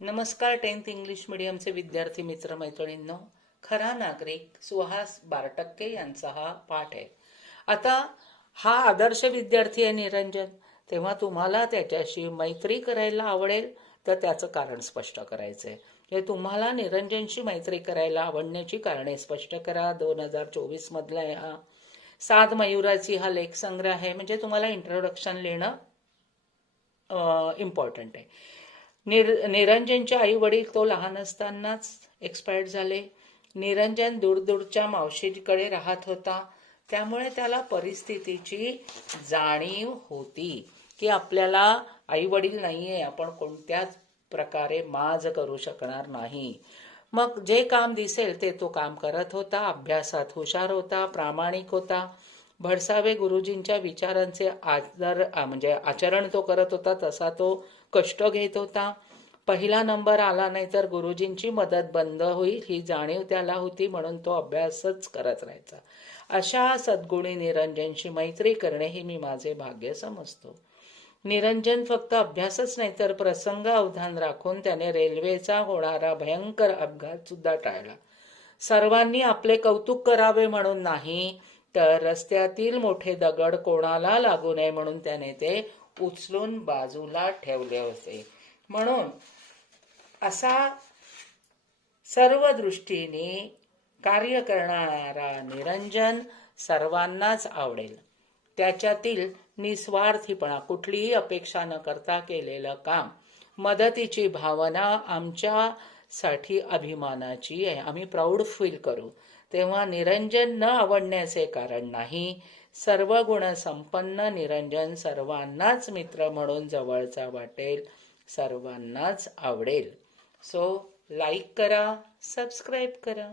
नमस्कार 10th English मीडियमचे विद्यार्थी मित्र मैत्रिणींनो, खरा नागरिक सुहास बारटक्के यांचा हा पाठ आहे. आता हा आदर्श विद्यार्थी आहे निरंजन, तेव्हा तुम्हाला त्याच्याशी मैत्री करायला आवडेल तर त्याचं कारण स्पष्ट करायचं आहे. म्हणजे तुम्हाला निरंजनशी मैत्री करायला आवडण्याची कारणे स्पष्ट करा. 2024 मधला हा 7 मयुराची हा लेखसंग्रह आहे. म्हणजे तुम्हाला इंट्रोडक्शन लिहिणं इम्पॉर्टंट आहे. निरंजनचे आई वडील तो लहान असतानाच एक्सपायर्ड झाले. निरंजन दूरदूरच्या मावशीकडे राहत होता, त्यामुळे त्याला परिस्थितीची जाणीव होती की आपल्याला आई वडील नाहीये, आपण कोणत्याच प्रकारे माज करू शकणार नाही. मग जे काम दिसेल ते तो काम करत होता. अभ्यासात हुशार होता, प्रामाणिक होता. भडसावे गुरुजींच्या विचारांचे आचरण तो करत होता, तसा तो कष्ट घेत होता. पहिला नंबर आला नाही तर गुरुजींची मदत बंद होईल ही जाणीव त्याला होती, म्हणून तो अभ्यासच करत राहायचा. अशा सद्गुणी निरंजनशी मैत्री करणे ही मी माझे भाग्य समजतो. निरंजन फक्त अभ्यासच नाही तर प्रसंग अवधान राखून त्याने रेल्वेचा होणारा भयंकर अपघात सुद्धा टाळला. सर्वांनी आपले कौतुक करावे म्हणून नाही, तर रस्त्यातील मोठे दगड कोणाला लागू नये म्हणून त्याने ते उचलून बाजूला ठेवले होते. म्हणून असा सर्व दृष्टीने कार्य करणारा निरंजन सर्वांनाच आवडेल. त्याच्यातील निस्वार्थीपणा, कुठलीही अपेक्षा न करता केलेलं काम, मदतीची भावना आमच्यासाठी अभिमानाची आहे. आम्ही प्राऊड फील करू. तेव्हा निरंजन न आवडण्याचे कारण नाही. सर्व गुण संपन्न निरंजन सर्वांनाच मित्र म्हणून जवळचा वाटेल, सर्वांनाच आवडेल. सो लाईक करा, सबस्क्राईब करा.